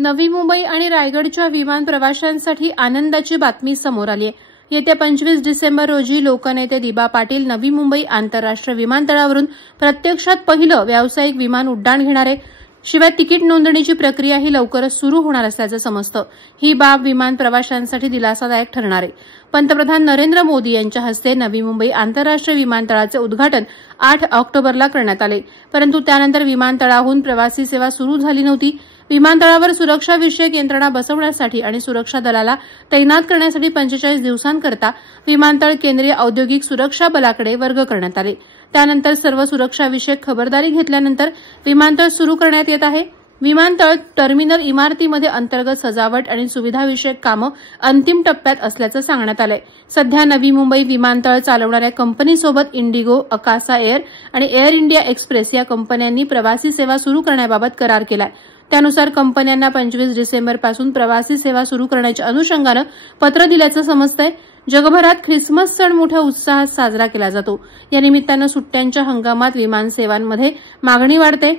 नवी मुंबई आणि रायगडच्या विमान प्रवाशांसाठी आनंदाची बातमी समोर आली आहे। येत्या 25 डिसेंबर रोजी लोकनेते दिबा पाटील नवी मुंबई आंतरराष्ट्रीय विमानतळावरून प्रत्यक्षात पहिलं व्यावसायिक विमान उड्डाण घेणार आहे। शिवाय तिकीट नोंदणीची प्रक्रियाही लवकरच सुरू होणार असल्याचं समजतं। ही बाब विमान प्रवाशांसाठी दिलासादायक ठरणार आहे। पंतप्रधान नरेंद्र मोदी यांच्या हस्ते नवी मुंबई आंतरराष्ट्रीय विमानतळाचे उद्घाटन 8 ऑक्टोबरला करण्यात आले, परंतु त्यानंतर विमानतळाहून प्रवासी सेवा सुरू झाली नव्हती। विमानतळावर सुरक्षा विषयक यंत्रणा बसवण्यासाठी आणि सुरक्षा दलाला तैनात करण्यासाठी 45 दिवसांकरता विमानतळ केंद्रीय औद्योगिक सुरक्षा बलाकडे वर्ग करण्यात आले। त्यानंतर सर्व सुरक्षा विषयक खबरदारी घेतल्यानंतर विमानतळ सुरू करण्यात येत आहे। विमानतळ टर्मिनल इमारतीमध्ये अंतर्गत सजावट आणि सुविधाविषयक कामं अंतिम टप्प्यात असल्याचं सांगण्यात आलंय। सध्या नवी मुंबई विमानतळ चालवणाऱ्या कंपनीसोबत इंडिगो, अकासा एअर आणि एअर इंडिया एक्सप्रेस या कंपन्यांनी प्रवासी सेवा सुरू करण्याबाबत करार केलाय। त्यानुसार कंपन्यांना 25 डिसेंबरपासून प्रवासी सेवा सुरू करण्याच्या अनुषंगानं पत्र दिल्याचं समजतंय। जगभरात ख्रिसमस सण मोठ्या उत्साहात साजरा केला जातो। या निमित्तानं सुट्ट्यांच्या हंगामात विमान सेवांमध्ये मागणी वाढते।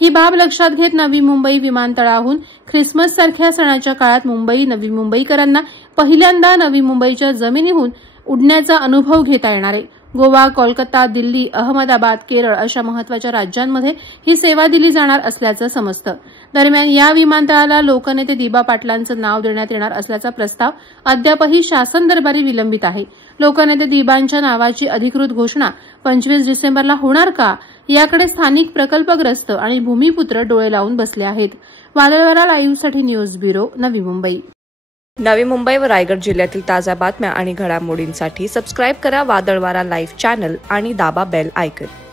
ही बाब लक्षात घेत नवी मुंबई विमानतळाहून ख्रिसमससारख्या सणाच्या काळात नवी मुंबईकरांना पहिल्यांदा नवी मुंबईच्या जमिनीहून उडण्याचा अनुभव घेता येणार आहे। गोवा, कोलकाता, दिल्ली, अहमदाबाद, केरळ अशा महत्वाच्या राज्यांमध्ये ही सेवा दिली जाणार असल्याचं समजतं। दरम्यान या विमानतळाला लोकनेते दिबा पाटलांचं नाव देण्यात येणार असल्याचा प्रस्ताव अद्यापही शासन दरबारी विलंबित आहे। लोकनेते दिबांच्या नावाची अधिकृत घोषणा 25 डिसेंबरला होणार का, याकडे स्थानिक प्रकल्पग्रस्त आणि भूमिपुत्र डोळे लावून बसले आहेत। वादळवारा लाईव्हसाठी न्यूज ब्युरो, नवी मुंबई। नवी मुंबई व रायगड जिल्ह्यातील ताज्या बातम्या आणि घडामोडींसाठी सबस्क्राईब करा वादळवारा लाईव्ह चॅनल आणि दाबा बेल आयकॉन।